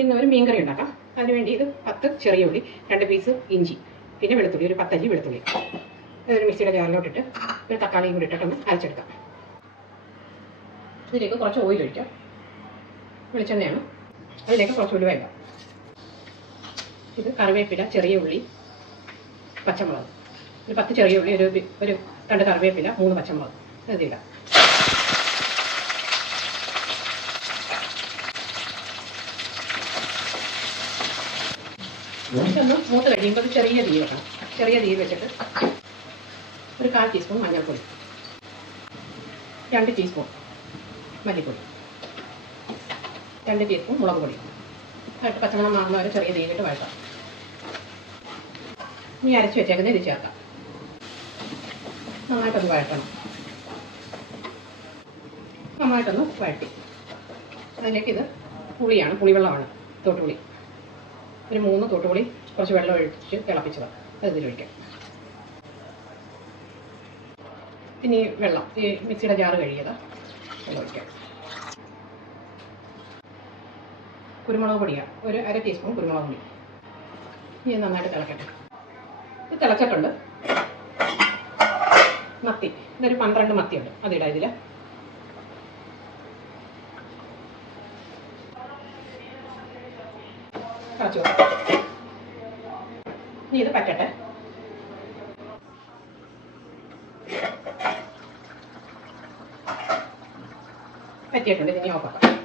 ഇന്ന് ഒരു മീൻകറി ഉണ്ടാക്കാം. അതിനുവേണ്ടി ഇത് പത്ത് ചെറിയ ഉള്ളി രണ്ട് പീസ് ഇഞ്ചി പിന്നെ വെളുത്തുള്ളി ഒരു പത്തല്ലി വെളുത്തുള്ളി. ഇതൊരു മിക്സിയുടെ ജാറിലോട്ടിട്ട് ഒരു തക്കാളിയും കൂടി ഇട്ടിട്ടൊന്ന് അരച്ചെടുക്കാം. ഇതിലേക്ക് കുറച്ച് ഓയിൽ ഒഴിക്കാം. വെളിച്ചെണ്ണയാണ്. അതിലേക്ക് കുറച്ച് ഉലുവ ഇടാം. ഇത് കറിവേപ്പില ചെറിയ ഉള്ളി പച്ചമുളക്. ഒരു പത്ത് ചെറിയ ഉള്ളി ഒരു ഒരു രണ്ട് കറിവേപ്പില മൂന്ന് പച്ചമുളക്. ഇതിടാം ഇതൊന്ന് മൂത്ത് കഴിയുമ്പോൾ ചെറിയ തീ വെക്കണം. ചെറിയ തീ വെച്ചിട്ട് ഒരു കാൽ ടീസ്പൂൺ മഞ്ഞൾപ്പൊടി. രണ്ട് ടീസ്പൂൺ മല്ലിപ്പൊടി. രണ്ട് ടീസ്പൂൺ മുളക് പൊടി. എന്നിട്ട് പച്ചമുളക് മാറുന്ന വരെ ചെറിയ തീയിലിട്ട് വഴക്കാം ഇനി അരച്ച് വെച്ചേക്കുന്നത് ഇത് ചേർക്കാം. നന്നായിട്ടൊന്ന് വഴക്കണം നന്നായിട്ടൊന്ന് വഴറ്റി. അതിലേക്ക് ഇത് പുളിയാണ് പുളിവെള്ളമാണ് തോട്ടുപുളി. ഒരു മൂന്ന് തൊട്ടുപൊളി കുറച്ച് വെള്ളം ഒഴിച്ച് തിളപ്പിച്ചതാണ് അത് ഇതിലൊഴിക്കാം പിന്നെ ഈ വെള്ളം ഈ മിക്സിയുടെ ജാറ് കഴുകിയത്. വെള്ളം ഒഴിക്കാം. കുരുമുളക് പൊടിയാണ്. ഒരു അര ടീസ്പൂൺ കുരുമുളക് പൊടി. ഇനി നന്നായിട്ട് തിളക്കട്ടെ. ഇത് തിളച്ചിട്ടുണ്ട്. മത്തി. ഇതൊരു പന്ത്രണ്ട് മത്തിയുണ്ട്. അതിടാം ഇതിൽ കുറച്ച് ഇനി ഇത് പറ്റട്ടെ? പറ്റിയിട്ടുണ്ട്. ഇനി ഓഫാക്കാം